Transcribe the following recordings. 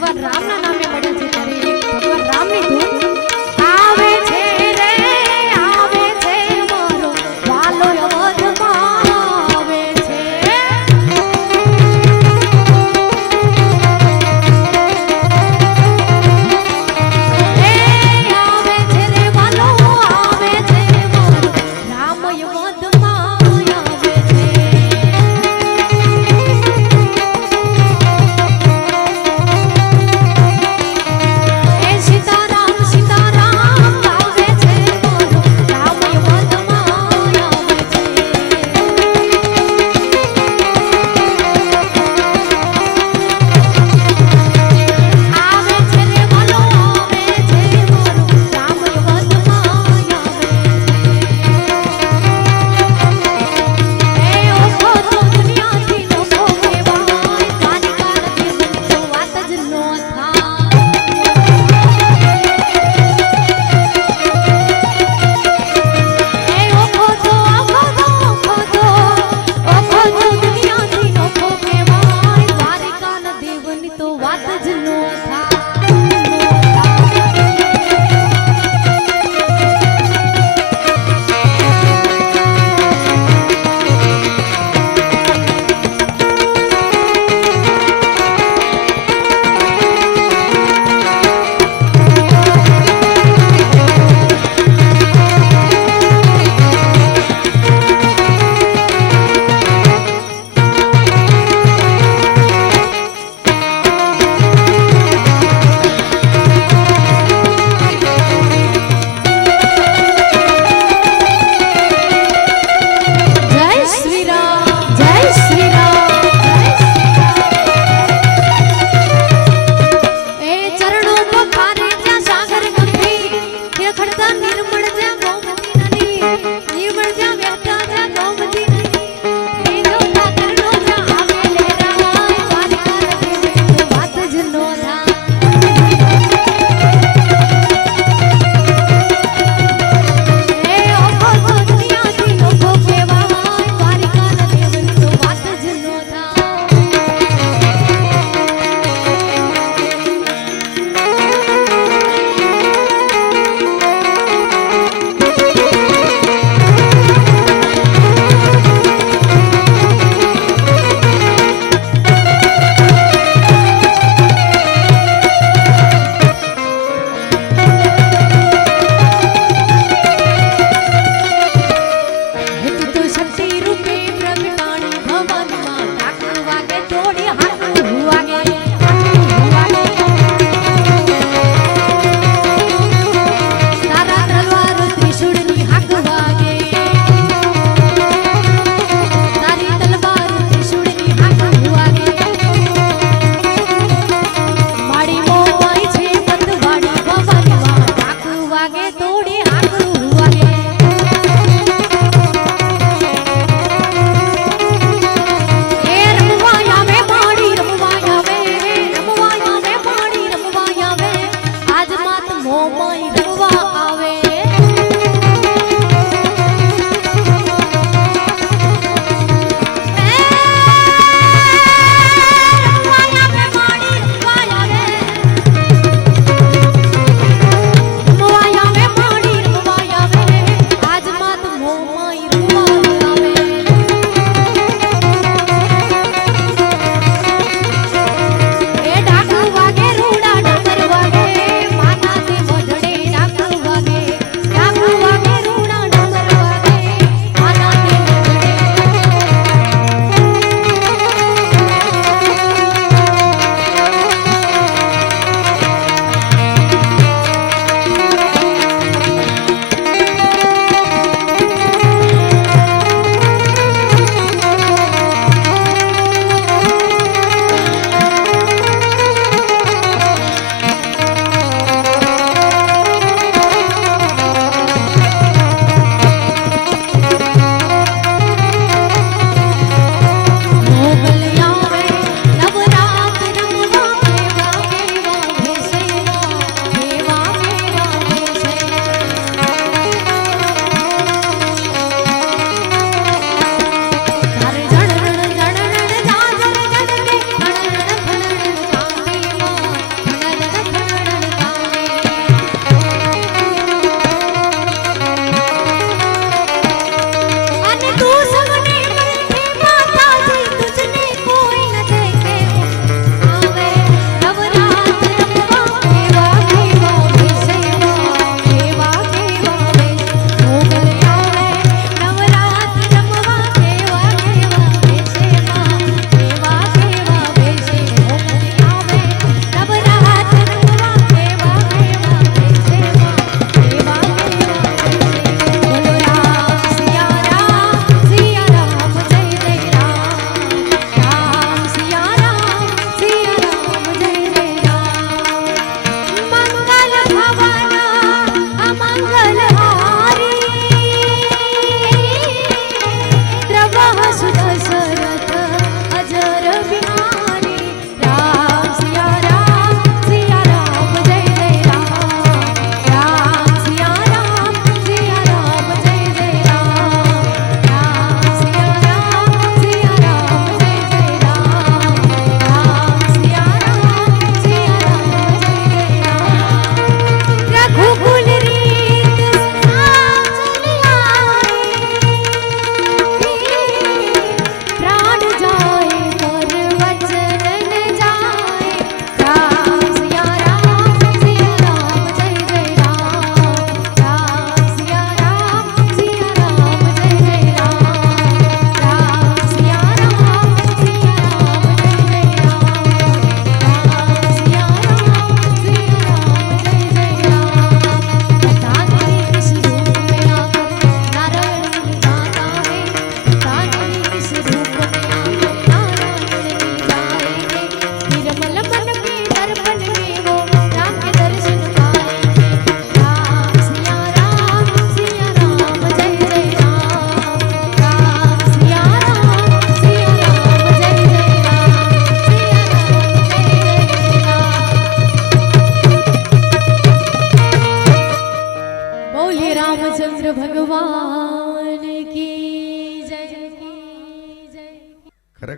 ભગવાન રામના નામે મળ્યા છે ત્યારે એક ભગવાન રામની ધૂન આવે છે રે આવે છે મારો વાલો અવધમાં આવે છે એ આવે છે રે વાલો આવે છે મારો રામ અવધમાં આવે છે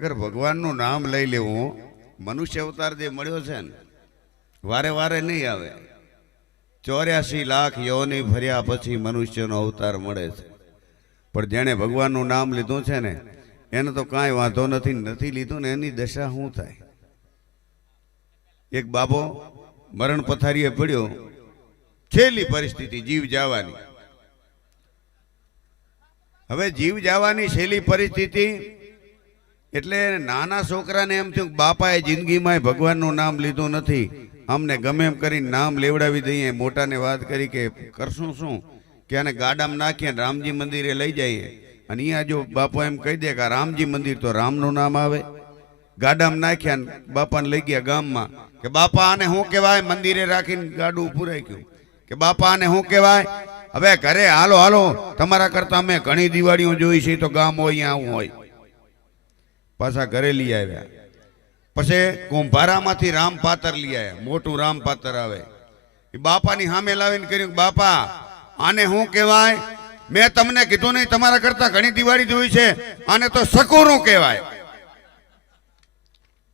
ખરેખર ભગવાનનું નામ લઈ લેવું મનુષ્ય અવતાર જે મળ્યો છે ને વારે વારે નહીં આવે. 84 લાખ યોની ભર્યા પછી મનુષ્યનો અવતાર મળે છે. પણ જેણે ભગવાનનું નામ લીધું છે ને એને તો કાંઈ વાંધો નથી લીધું ને એની દશા શું થાય. એક બાબો મરણ પથારીએ પડ્યો, છેલ્લી પરિસ્થિતિ જીવ જવાની. હવે જીવ જવાની છેલ્લી પરિસ્થિતિ એટલે નાના છોકરાને એમ થયું બાપાએ જિંદગીમાં ભગવાનનું નામ લીધું નથી, અમને ગમે એમ કરીને નામ લેવડાવી દઈએ. મોટાને વાત કરી કે કરશું શું કે આને ગાડામાં નાખીએ રામજી મંદિરે લઈ જઈએ. અને અહીંયા જો બાપો એમ કહી દે કે રામજી મંદિર તો રામનું નામ આવે. ગાડામાં નાખ્યા બાપાને લઈ ગયા ગામમાં કે બાપા આને શું કહેવાય. મંદિરે રાખીને ગાડું ઉભું રાખ્યું કે બાપા આને શું કહેવાય. હવે ઘરે હાલો હાલો તમારા કરતા અમે ઘણી દિવાળીઓ જોઈ છે તો ગામ હોય અહીંયા આવું હોય. પાછા ઘરે લઈ આવ્યા. પછી કુંભારામાંથી રામ પાતર લઈ આવ્યા. મોટું રામ પાતર આવે એ બાપાની સામે લાવીને કર્યું બાપા આને શું કહેવાય. મેં તમને કીધું નહીં તમારા કરતા ઘણી દિવાળી જોઈ છે, આને તો સકુરું કહેવાય.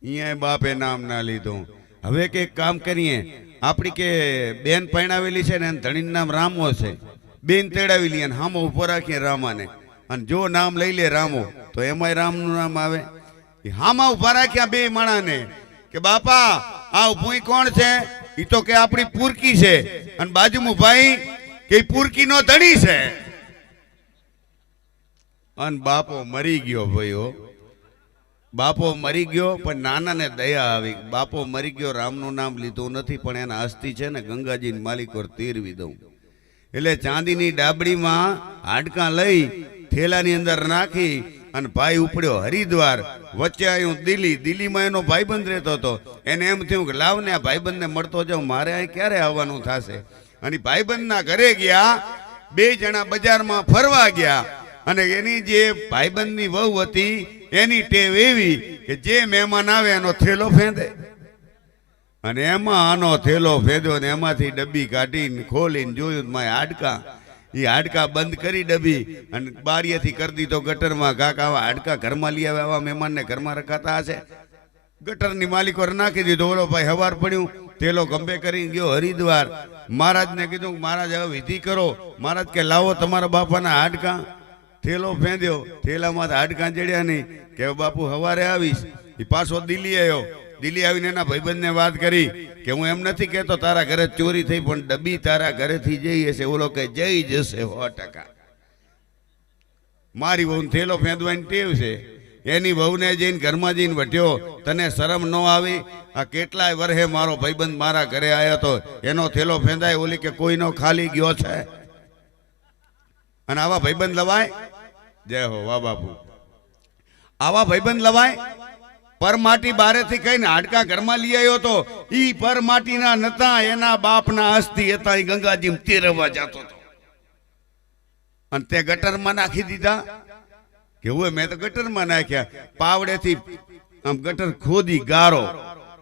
અહીંયા બાપે નામ ના લીધું. હવે કે કામ કરીએ આપણી કે બેન પરણાવેલી છે ને એને ધણીનું નામ રામો છે, બેન તેડાવી લઈએ હામો ઉભો રાખીએ રામાને. અને જો નામ લઈ લે રામો તો એમાંય રામનું નામ આવે. હામાં ઉભા રાખ્યા બે માણાને કે બાપા આ ભૂઈ કોણ છે. એ તો કે આપણી પૂરકી છે. અને બાજુમાં ભાઈ કે પૂરકી નો ધણી છે. અને બાપો મરી ગયો ભાઈઓ. બાપો મરી ગયો પણ નાનાને દયા આવી. બાપો મરી ગયો રામનું નામ લીધું નથી પણ એના અસ્થિ છે ને ગંગાજીની માલિકોર તીરવી દઉં. એટલે ચાંદીની ડાબડીમાં હાડકાં લઈ થેલાની અંદર નાખી અને ભાઈ ઉપડ્યો હરિદ્વાર. વચ્ચે આવ્યું દિલ્હી. દિલ્હીમાં એનો ભાઈબંધ રહેતો હતો. એને એમ થયું કે લાવ ને આ ભાઈબંધને મળતો જાઉં, મારે અહીં ક્યારે આવવાનું થશે. અને ભાઈબંધના ઘરે ગયા. બે જણા બજારમાં ફરવા ગયા અને એની જે ભાઈબંધની વહુ હતી એની ટેવ એવી કે જે મહેમાન આવે એનો થેલો ફેંદે. અને એમાં આનો થેલો ફેંદ્યો ને એમાંથી ડબ્બી કાઢીને ખોલીને જોયું માય હાડકા. એ હાડકા બંધ કરી ડબ્બી અને બારીએથી કરી દીધો ગટરમાં. કાકા આવા હાડકા ઘરમાં લઈ આવે, આવા મહેમાનને ઘરમાં રખાતા હશે. ગટરની માલિકો નાખી દીધો. ઓલો ભાઈ હવાર પડ્યું થેલો ગંભે કરી ગયો હરિદ્વાર. મહારાજને કીધું મહારાજ હવે વિધિ કરો. મહારાજ કે લાવો તમારા બાપાના હાડકા. થેલો ફેંદ્યો, થેલામાં હાડકા ચડ્યા નહીં કે બાપુ હવારે આવીશ. એ પાછો દિલ્હી આવ્યો. દિલ્હી આવીને એના ભાઈબંધને વાત કરી કે હું એમ નથી કહેતો તારા ઘરે ચોરી થઈ પણ ડબ્બી તારા ઘરેથી જઈ હશે. ઓલો કે જઈ જશે 100%. મારી વહુ થેલો ફેંદવાની ટેવ છે. એની વહુને જઈને ઘરમાં જઈને વટ્યો. તને શરમ ન આવી. આ કેટલાય વર્ષે મારો ભાઈબંધ મારા ઘરે આવ્યો હતો, એનો થેલો ફેંદાય. ઓલી કે કોઈનો ખાલી ગયો છે. અને આવા ભાઈબંધ લવાય. જય હો વાહ બાપુ. આવા ભાઈબંધ લવાય. પરમાટી બારેથી કહીને હાડકા ઘરમાં લઈ આવ્યો તો ઈ પરમાટીના નતા, એના બાપના અસ્થિ હતા. એ ગંગાજી તેરવા જતો હતો અને તે ગટરમાં નાખી દીધા. કે હું મેં તો ગટરમાં નાખ્યા. પાવડેથી આમ ગટર ખોદી ગારો.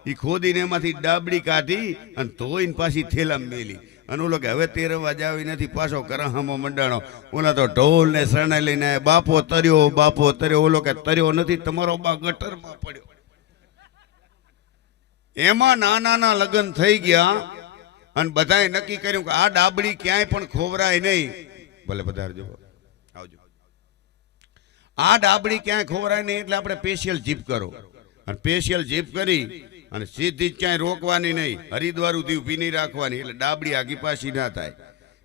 એ ખોદીને એમાંથી ડાબડી કાઢી અને ધોઈને પાછી થેલામાં મેલી. અને ઓલો કે હવે તેરવા જાવી નથી. પાછો કરહામો મંડાણો. ઓલા તો ઢોલ ને શરણે લઈને બાપો તર્યો, બાપો તર્યો. ઓલો કે તર્યો નથી, તમારો બા ગટરમાં પડ્યો. એમાં નાના લગ્ન થઈ ગયા અને બધાએ નક્કી કર્યું કે આ ડાબડી ક્યાંય પણ ખોવરાય નહીં. ભલે પધારજો, આવજો. આ ડાબડી ક્યાંય ખોવરાય નહીં એટલે આપણે સ્પેશિયલ જીપ કરો. અને સ્પેશિયલ જીપ કરી અને સીધી જ ક્યાંય રોકવાની નહીં. હરિદ્વાર સુધી ઊભી નહીં રાખવાની એટલે ડાબડી આગી પાછી ના થાય.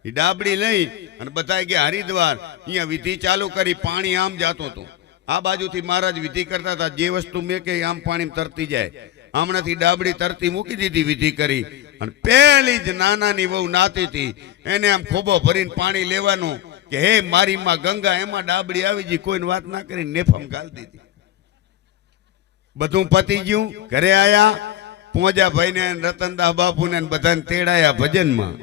એ ડાબડી લઈ અને બધાએ ગયા હરિદ્વાર. અહીંયા વિધિ ચાલુ કરી. પાણી આમ જાતું હતું. આ બાજુથી મહારાજ વિધિ કરતા હતા. જે વસ્તુ મેં કે આમ પાણી તરતી જાય. હમણાંથી ડાબડી તરતી મૂકી દીધી વિધિ કરી. અને પહેલી જ નાનાની વહુ નાતી હતી. એને આમ ખોબો ભરીને પાણી લેવાનું કે હે મારી માં ગંગા. એમાં ડાબડી આવી ગઈ. કોઈને વાત ના કરી નેફમ ગાળી દીધી. બધું પતી ગયું. ઘરે આયા. પોંજા ભાઈ ને રતનદાસ બાપુ ને બધાને તેડાયા ભજનમાં.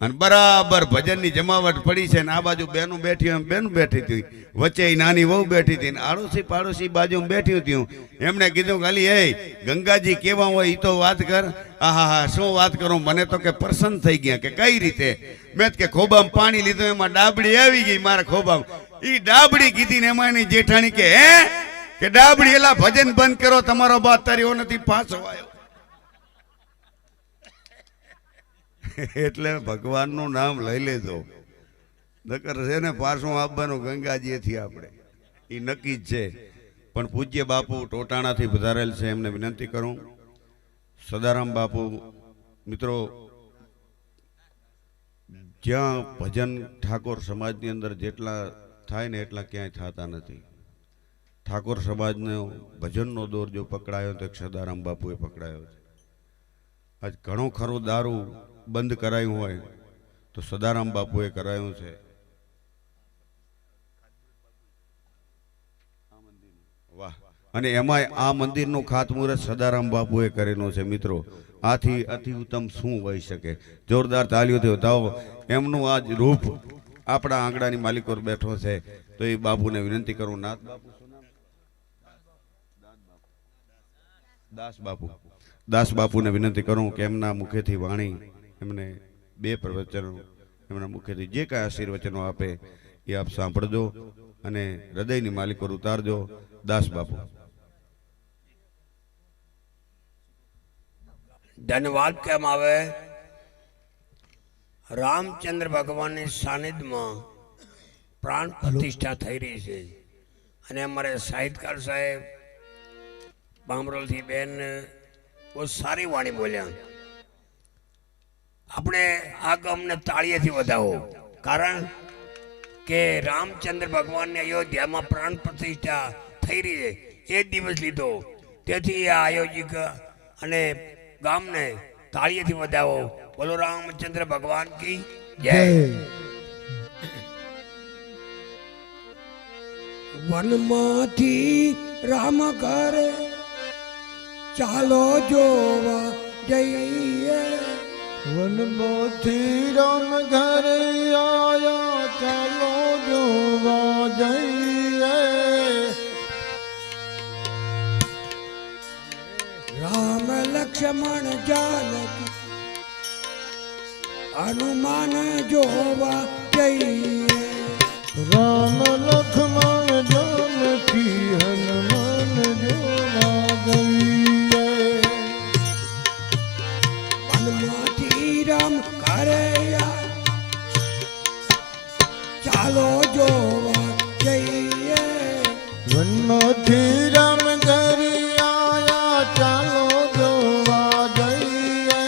અને બરાબર ભજનની જમાવટ પડી છે. ને આ બાજુ બેનું બેઠી, બેનું બેઠી હતી. વચ્ચે નાની વહુ બેઠી હતી. આડોશી પાડોશી બાજુ બેઠી હતી. એમણે કીધું કે અલી એ ગંગાજી કેવા હોય એ તો વાત કર. આહા હા શું વાત કરું. મને તો કે પ્રસન્ન થઈ ગયા. કે કઈ રીતે. મેં કે ખોબામાં પાણી લીધું, એમાં ડાબડી આવી ગઈ મારા ખોબામાં. એ ડાબડી કીધી ને એમાં એની જેઠાણી કે હે કે ડાબડી એલા ભજન બંધ કરો, તમારો બા તારીઓ નથી પાછો આવ્યો. એટલે ભગવાનનું નામ લઈ લેજો, નકર છે ને પાછું આપવાનું ગંગાજીથી આપણે એ નક્કી જ છે. પણ પૂજ્ય બાપુ ટોટાણાથી પધારેલ છે, એમને વિનંતી કરું. સદારામ બાપુ મિત્રો, જ્યાં ભજન ઠાકોર સમાજની અંદર જેટલા થાય ને એટલા ક્યાંય થતા નથી. ઠાકોર સમાજનો ભજનનો દોર જો પકડાયો તો એક સદારામ બાપુએ પકડાયો છે. આજ ઘણો ખરો દારૂ બંધ કરાયું હોય તો સદારામ બાપુએ કરાયું છે. વાહ! અને એમાંય આ મંદિરનું ખાતમુહૂર્ત સદારામ બાપુએ કરેલું છે. મિત્રો, આથી અતિ ઉત્તમ શું હોઈ શકે? જોરદાર તાળીઓથી વધાવો. એમનું આજ રૂપ આપણા આંગણાની માલિકો બેઠો છે, તો એ બાપુને વિનંતી કરું. નાથ બાપુ, દાસ બાપુ, દાસ બાપુને વિનંતી કરું કે એમના મુખેથી વાણી, એમને બે પ્રવચનો, એમના મુખેથી જે કાંઈ આશીર્વચનો આપે એ આપ સાંભળજો અને હૃદયની માલિકો ઉતારજો. દાસ બાપુ. ધન્યવાદ કેમ આવે? રામચંદ્ર ભગવાનની સાનિધ્યમાં પ્રાણ પ્રતિષ્ઠા થઈ રહી છે અને અમારે સાહિત્યકાર સાહેબ બામરોલથી બેન બહુ સારી વાણી બોલ્યા. આપણે આ ગામને તાળીએથી વધાવો, કારણ કે રામચંદ્ર ભગવાનની અયોધ્યામાં પ્રાણ પ્રતિષ્ઠા થઈ રહી છે, એ દિવસ લીધો. તેથી આ આયોજક અને ગામને તાળીએથી વધાવો. બોલો રામચંદ્ર ભગવાન કી જય. વનમાંથી રામ ઘરે ચાલો જોવા જઈએ. વનમાંથી રામ ઘરે આયા ચાલો જોવા જઈએ. રામ લક્ષ્મણ જાનકી હનુમાન જોવા જઈએ. રામ લક્ષ્મણ જાનકી હનુમાન જોવા જઈએ. વનમાંથી રામ ઘરે ચાલો જોવા જઈએ. વનમાંથી રામ ઘરે આયા ચાલો જોવા જઈએ.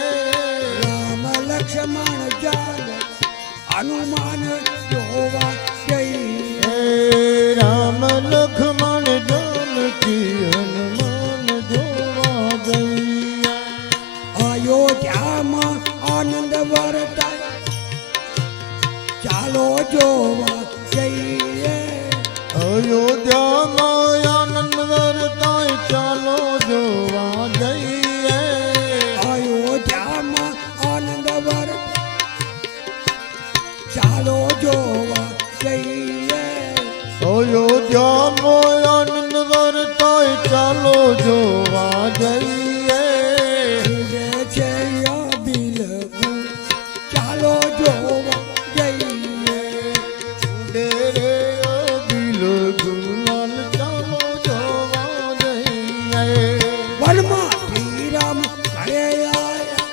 રામ લક્ષ્મણ જાનકી હનુમાન જોવા જઈએ. રામ લક્ષ્મણ જાનકી હનુમાન જોવા જઈએ. અયોધ્યામાં આનંદ વર્તાય ચાલો જોવા જઈએ. અયોધ્યામાં આનંદ વર્તાય ચાલો જોવા જઈએ. અયોધ્યામાં આનંદ વર્તાય ચાલો જોવા જઈએ. અયોધ્યામાં આનંદ વર્તાય ચાલો જોવા જઈએ. ઉડે છે બિલકુલ ચાલો જોવા જઈએ. ઉડે રે દિલ ગુલાલ ચાલો જોવા જઈએ. વનમાંથી રામ ઘરે આયા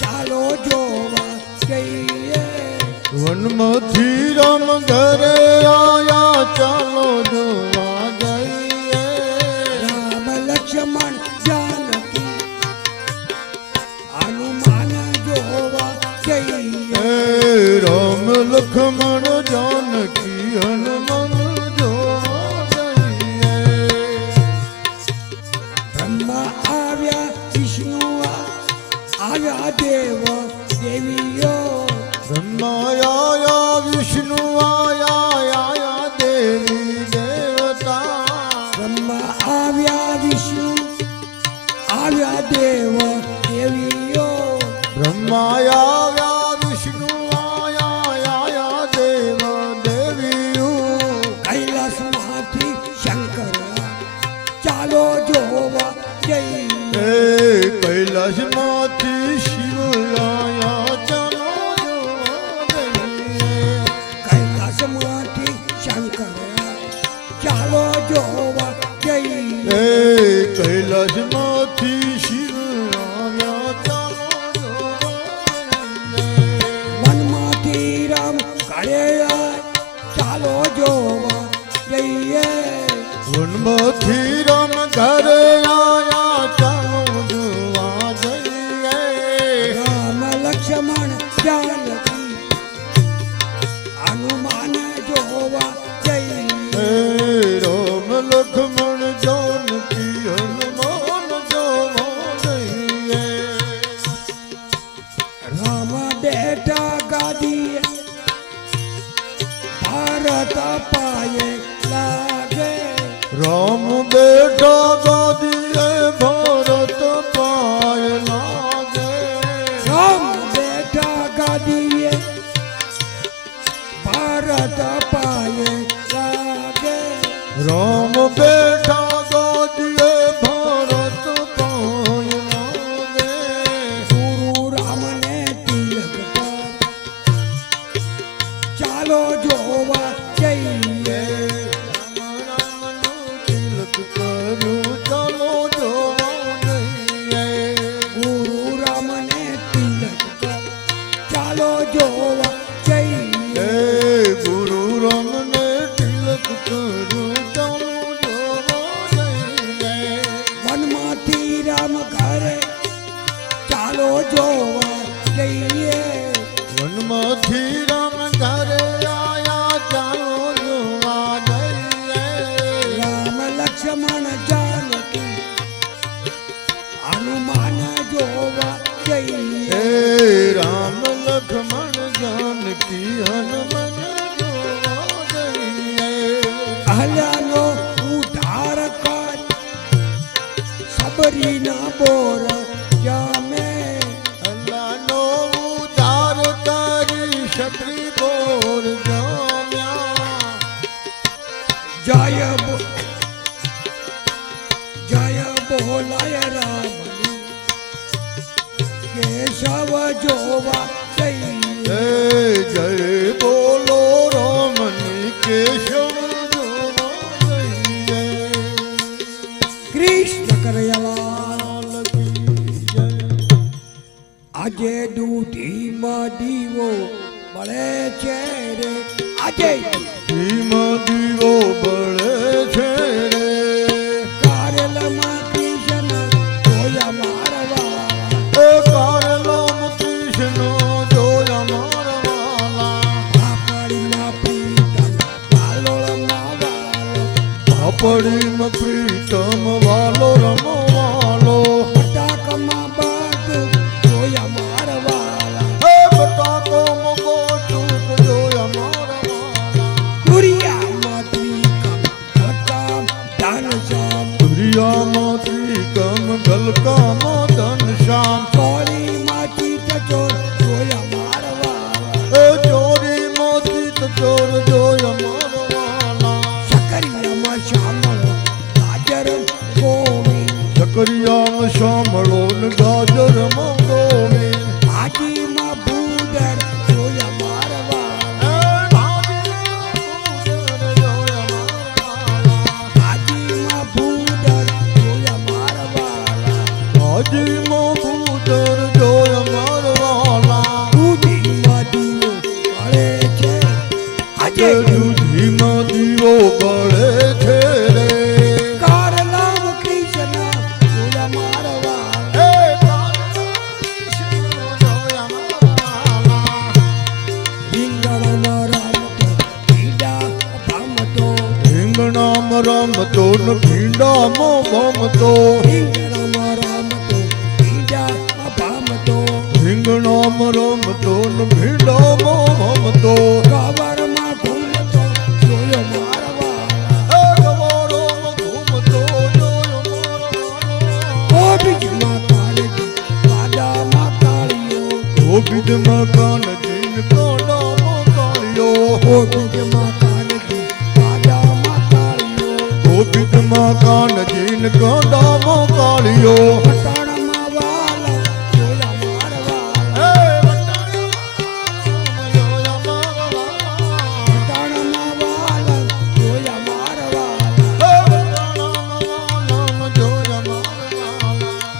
ચાલો જોવા જઈએ. વનમાંથી રામ ઘરે આયા ચાલો જોવા જઈએ. રામ લક્ષ્મણ જાનકી હનુમાન જોવા જઈએ. રામ લક્ષ્મણ જાનકી હનુમાન જોવા જઈએ. બ્રહ્મા આવ્યા, વિષ્ણુ આવ્યા, દેવ દેવીઓ. બ્રહ્મા આયા, વિષ્ણુ આયા દેવી દેવતા. બ્રહ્મા આવ્યા, વિષ્ણુ આવ્યા, દેવ દેવીઓ. બ્રહ્મા આવ્યા, વિષ્ણુ આયા દેવ દેવીઓ. કૈલાસમાંથી શંકર ચાલો જોવા જઈએ. કૈલાસમાંથી શિવ આયા ચાલો જોવા જઈએ. કૈલાસમાંથી શંકર ચાલો જોવા જઈએ રામ લક્ષ્મણ જાનકી હનુમન જોવા જઈએ અહલ્યાનો ઉધાર કર સબરીના બોર જામે અલ્લાહનો ઉદ્ધાર કરી ક્ષત્રિ બોર જામ્યા જય બોલાય રામની કેશવ જોવા જઈએ જય બોલો રામની કેશવ જોવા જઈએ કૃષ્ણ કરયલાલ જય આજે દૂધીમાં દીવો બળે છે રે આજે ધીમા દીવો બળે છે રે કારેલમાં કૃષ્ણ જોયા મારવા એ કારલામ કૃષ્ણ જોયા મારવાલા આપણીમાં પ્રીતમ વાલોળમાં વાલો આપણીમાં પ્રીતમ વાલો રમવાલો પટાકમાં બાટું જોયા મારવાલા હે બટાકોમાં બોટુક જોયા મારવાલા દુરિયામાં ત્રિકમ હટામ ધનશ્યામ દુરિયામાં ત્રિકમ ગલકામાં ધનશ્યામ ચોરીમાં ચીત ચોર જોયા મારવાલા એ ચોરીમાં ચિત ચોર જોયા મારવાલા શકરિયામાં શામળો ગાજર ગોવિંદ ચકરિયામાં શામળો ને ગાજરમાં ગોવિંદ ભાજીમાં ભૂદર જોયા મારવાલા ભાજીમાં ભૂદર જોયા મારવાલા હાજીમાં ભૂદર જોયા મારવાલા દૂધીમાં દીવો બળે છે આજે દૂધીમાં દીવો બળે છે રે કારલામ કૃષ્ણ જોયા મારવાલા રીંગણમાં રમતો પીડા ભમતો રીંગણામાં રમતો ને ભીંડામાં ભમતો રીંગણમાં રમતો પીડા ભમતો રીંગણામાં રમતો ને ભીંડામાં ભમતો કવરમાં ઘૂમતો જોયો મારવાલા ગવારોમાં ઘૂમતો જોયો મારવાલો ગોબીજમાં કાળજી વાડામાં કાળીઓ ગોબીજમાં કાનજીન કાંડામાં કાળિયો ગોબીજમાં કાળજી વાડામાં કાળીઓ ગોબીજમાં કાનજીન કાંડામાં કાળિયો પટાણમાં વાલા જોયા મારવાલા પટાણમાં વાલા જોયા મારવાલા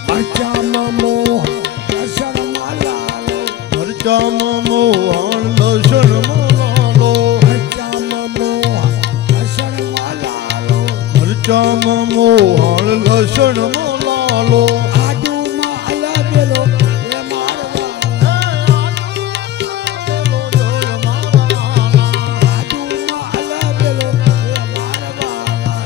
બચ્ચામાં મોહ લસણમાં લાલો મરચામાં મોહન લસણમાં લાલો બચ્ચામાં મોહ લસણમાં લાલો મરચામાં મોહન લસણમાં લાલો આદુમાં અલાવેલો એ મારવાલા આદુમાં અલાવેલો એ મારવાલા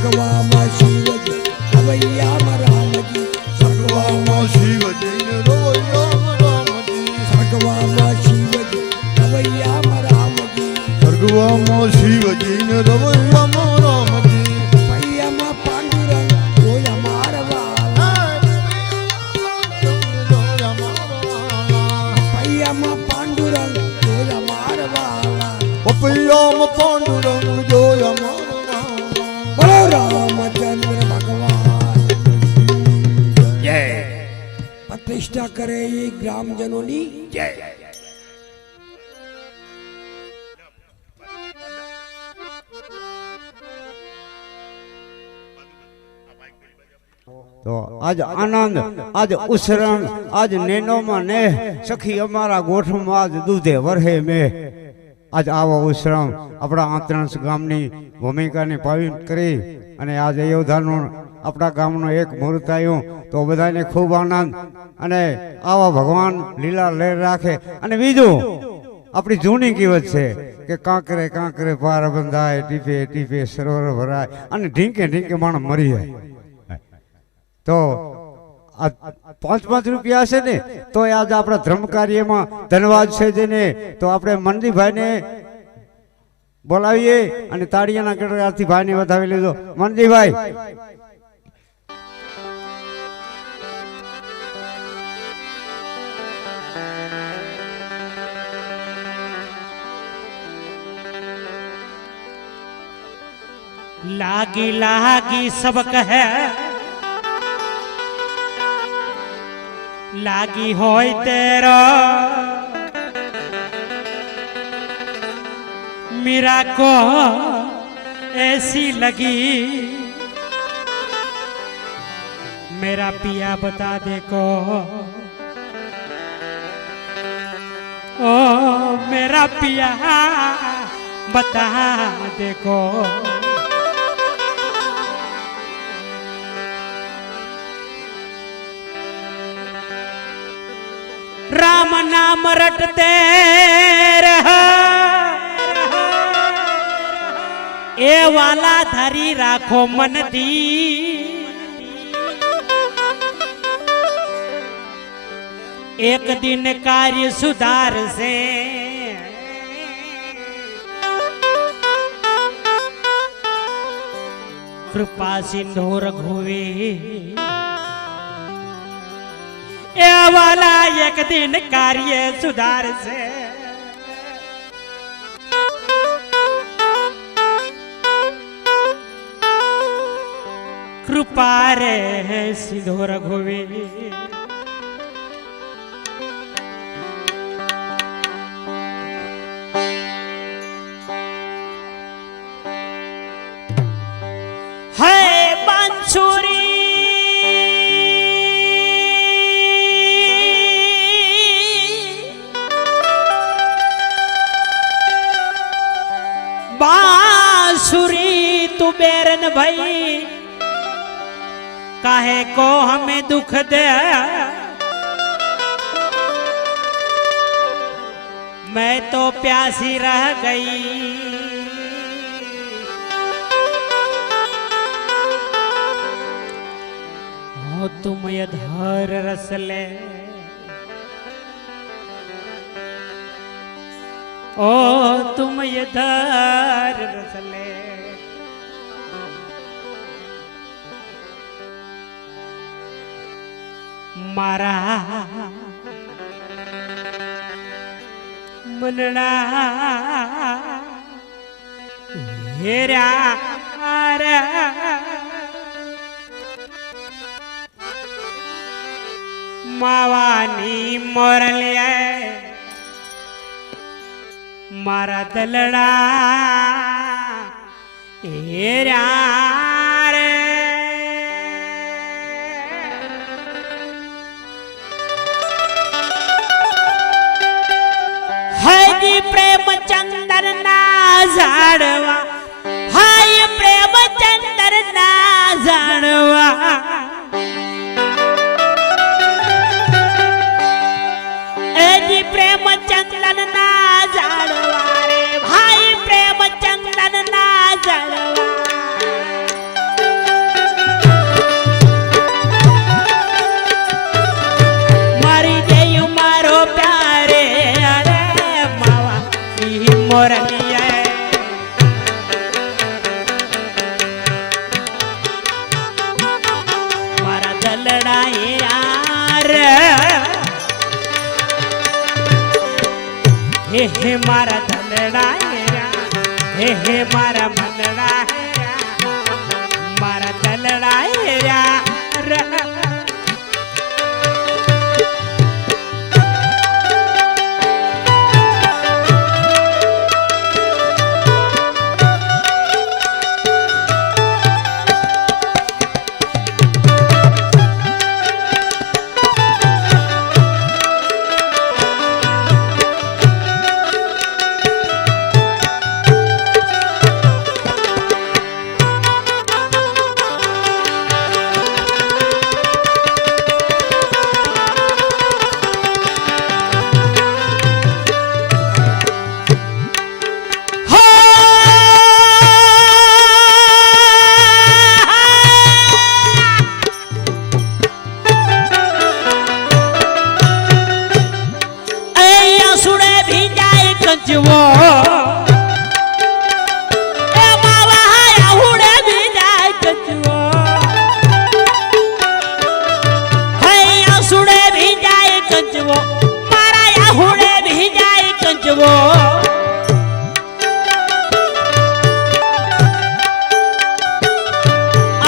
સગવામાં શિવજી અવૈયામાં રામજી સગવામાં શિવજીને રોયામાં રામજી સગવામાં શિવજી અવૈયામાં રામજી સગવામાં શિવજીને રવૈયામાં રામજી પૈયામાં પાંડુરંગ જોયા મારવાલા પૈયામાં પાંડુરંગ જોયા મારવાલા પપૈયામાં પાંડુરંગ જોયા મારવાલા બોલો રામચંદ્ર ભગવાન જય પ્રતિષ્ઠા કરે એ ગ્રામજનોની જય તો આજ આનંદ આજ ઉસરણ આજ નેનોમાં ને સખી અમારા ગોઠમાં આજ દૂધે વરહે મેં આજ આવો ઉસરણ આપણા આંતરણસ ગામની ભૂમિકાને પાવિત કરી અને આજ અયોધ્યાનું આપણા ગામનો એક મુહૂર્ત આવ્યું તો બધાને ખૂબ આનંદ અને આવા ભગવાન લીલા લહેર રાખે અને બીજું આપણી જૂની કહેવત છે કે કાંકરે કાંકરે પાર બંધાય, ટીપે ટીપે સરોવર ભરાય અને ઢીંકે ઢીંકે માણસ મરી જાય. તો આ 5-5 રૂપિયા છે ને તો આજ આપણા ધર્મ કાર્યમાં ધન્યવાદ છે જેને. તો આપણે મનજીભાઈને બોલાવીએ અને તાળીયાના ગણગણાટથી ભાઈને વધાવી લેજો. મનજીભાઈ, लागी लागी सब कहे लागी होय तेरो मेरा को ऐसी लगी मेरा पिया बता दे को ओ मेरा पिया बता दे को राम नाम रटते रहो ए वाला धरी राखो मन दी एक दिन कार्य सुधार से कृपा सिंधु रघुवी ए वाला एक दिन कार्य सुधार से कृपा रे सिंधु रघुवी है बांसुरी बांसुरी तू बेरन भाई काहे को हमें दुख दे मैं तो प्यासी रह गई हो तुम ये धर रस ले ओ तुम ये धर रस ले मारा मनना हेरा रे मावानी मोरलिया मारा दलड़ा हेरा रे हजी प्रेम चंदर ना झाड़वा हाय प्रेम चंदर ना झाड़वा जी प्रेम चंदन ना झाड़वा रे भाई प्रेम चंदन ना झाड़वा मारी जयु मारो प्यारे अरे मावा ई मोरलिया मारा दलड़ा यार हे मारा धनड़ा हे मारा मनड़ा मारा दलड़ा કંચવો એ માવા આહુડે ભીજાય કંચવો હૈ આસુડે ભીજાય કંચવો મારા આહુડે ભીજાય કંચવો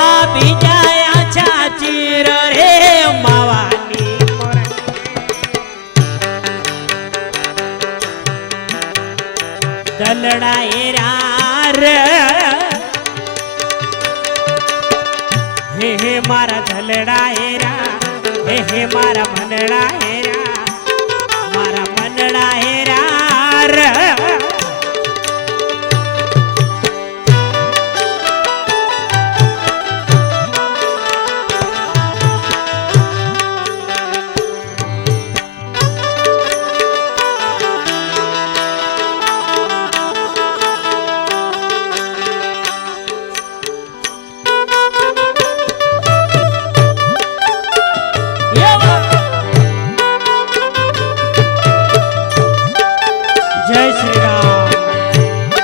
આ ભીજાય ચાચીર રે માવાની દલડા એરાર હે મારા દલડા એરા હે મારા મનડા એરા મારા મનડા એરાર જય શ્રી રામ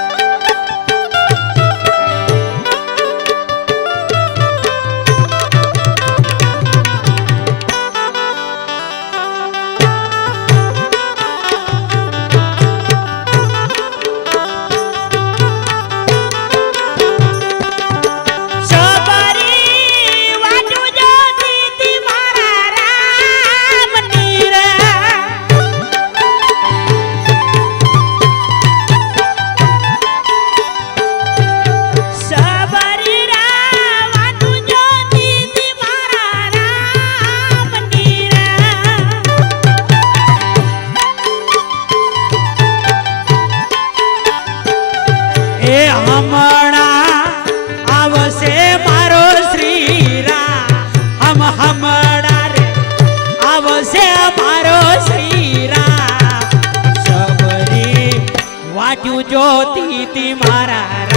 સબરી વાજુ જો દીદી મારા રામની રે સબરી રાવણુ જો દીદી મારા રામની રે એ હમણાં આવશે મારો શ્રી રામ હમણાં રે આવશે મારો શ્રી રામ સબરી વાટ્યું જો દીદી મારા રામ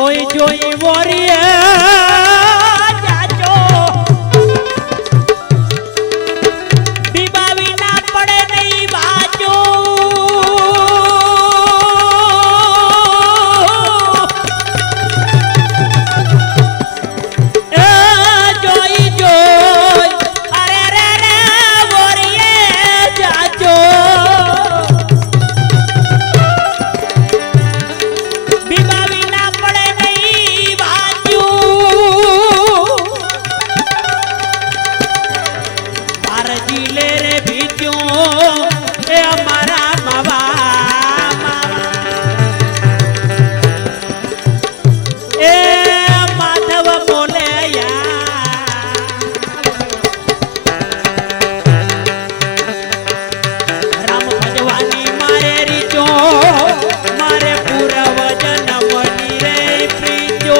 જોઈ જોઈ વોરીએ જાજો બીબાવી ના પડે નહીં બાજો એ જોઈ જોઈ અરે રે રે વોરીએ જાજો બીબાવી ના પડે નહીં બાજો બારજી લે રે ભીત્યો એ અમારા માવા એ માધવ બોલે રામ ભજવાની મારે રીચો મારે પૂરવ જન્મની રે પ્રીચો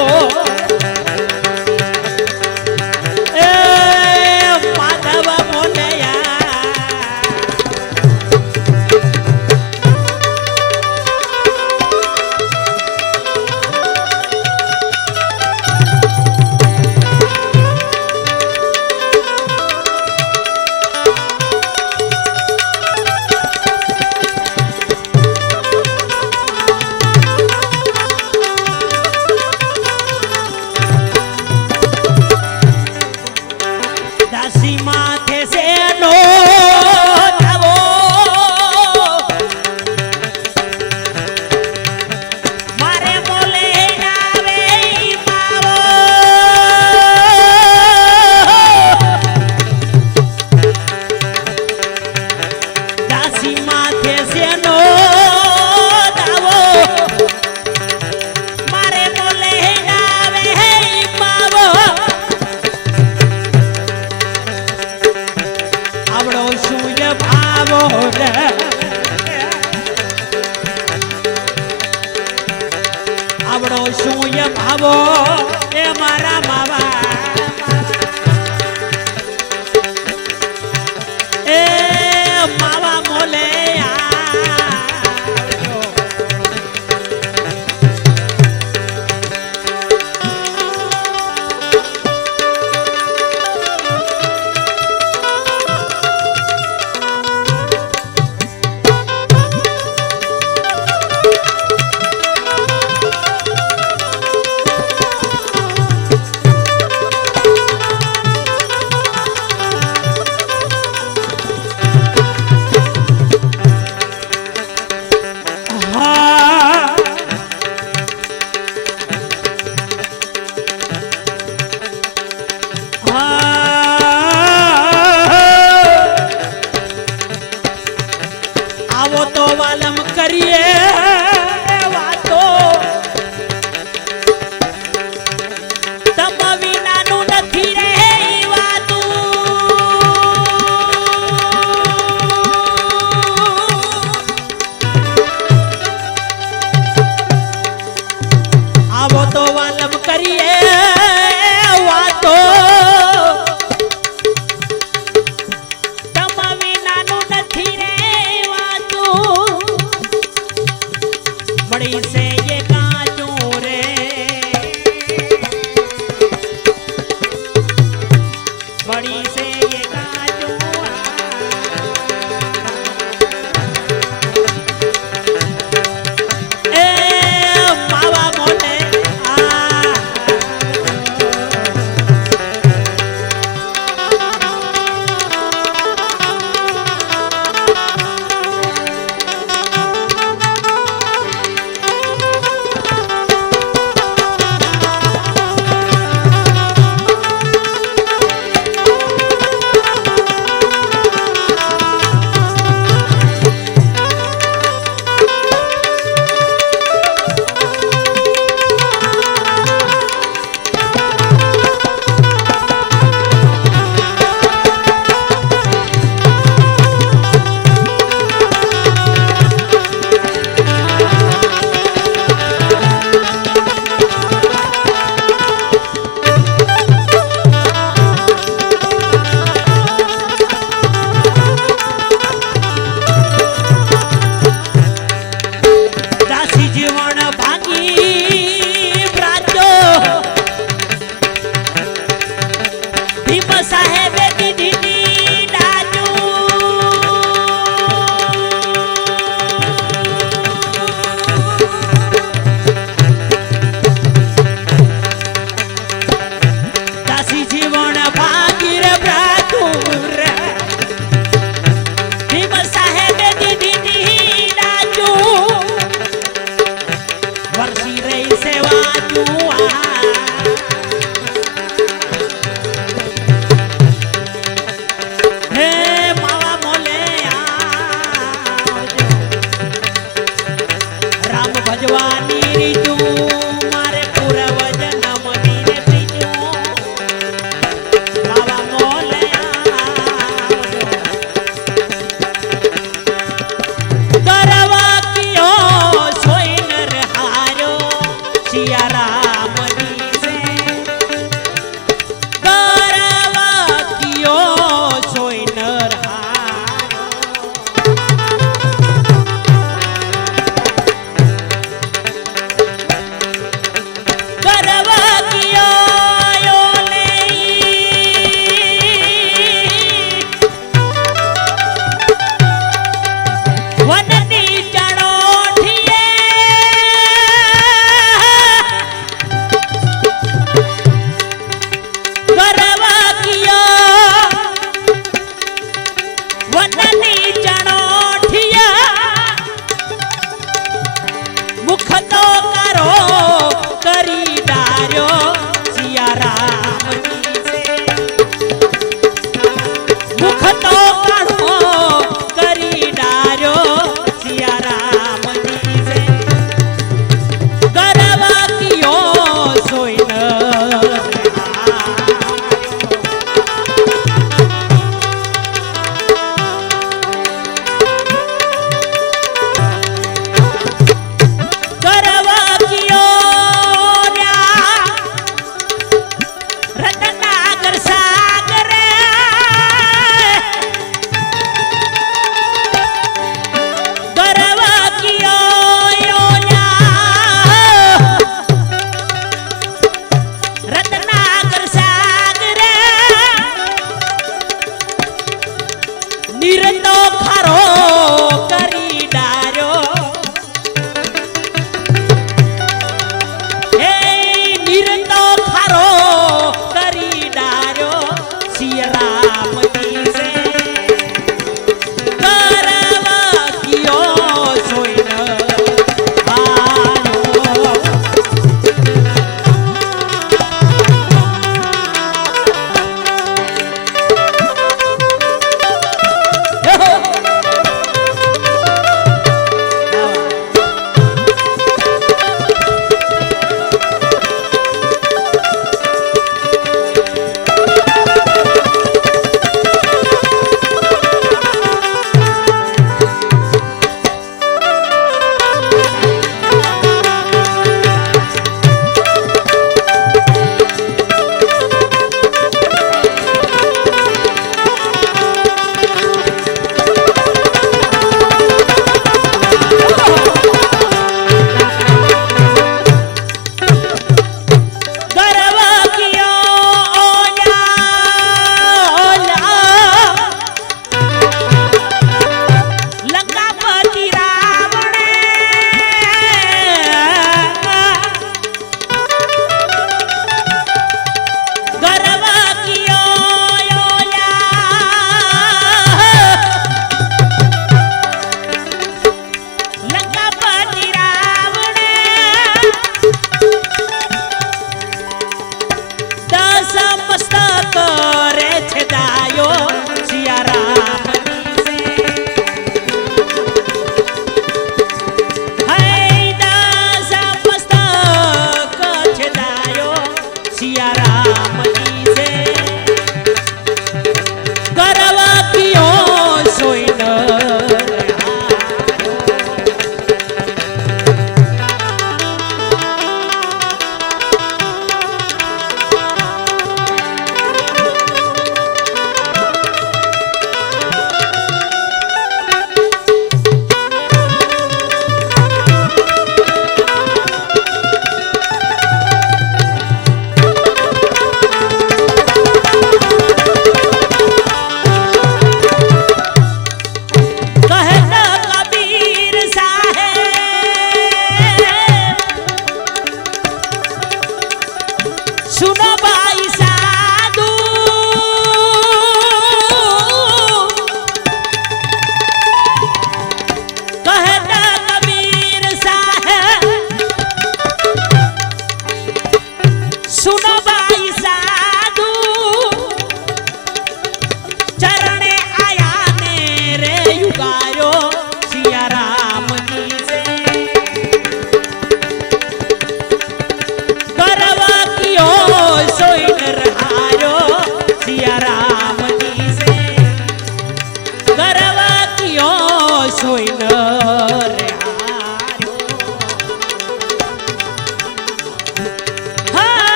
એ માધવ બોલે દાસી માથે સેનો જાવો મારે બોલે આવે માવો દાસી માથે સેનો જાવો મારે બોલે આવે માવો આવડો સૂય ભાવો રે આવડો સૂય ભાવો એ મારા માવા એ માવા મોલે આવજો. રીતું હે માવા મોલે આવજો રામ ભજવાની રીતું મારે પૂર્વ જન્મની રે પ્રીતું માવા મોલે આવજો દરવા કિયો સોઈનર હારો સિયા રામની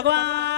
ભગવાન